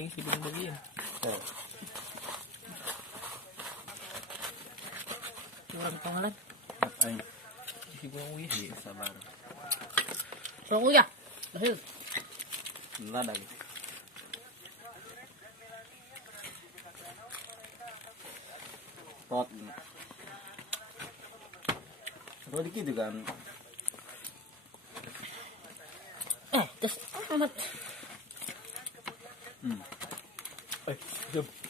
penting sih belum bagian. Kurang pangalan. Ay, Si Bang Uy. sabar. Bang Uya. Dahil. Ladag. Pot. Kalau dikit juga kan. Terus amat. Jom.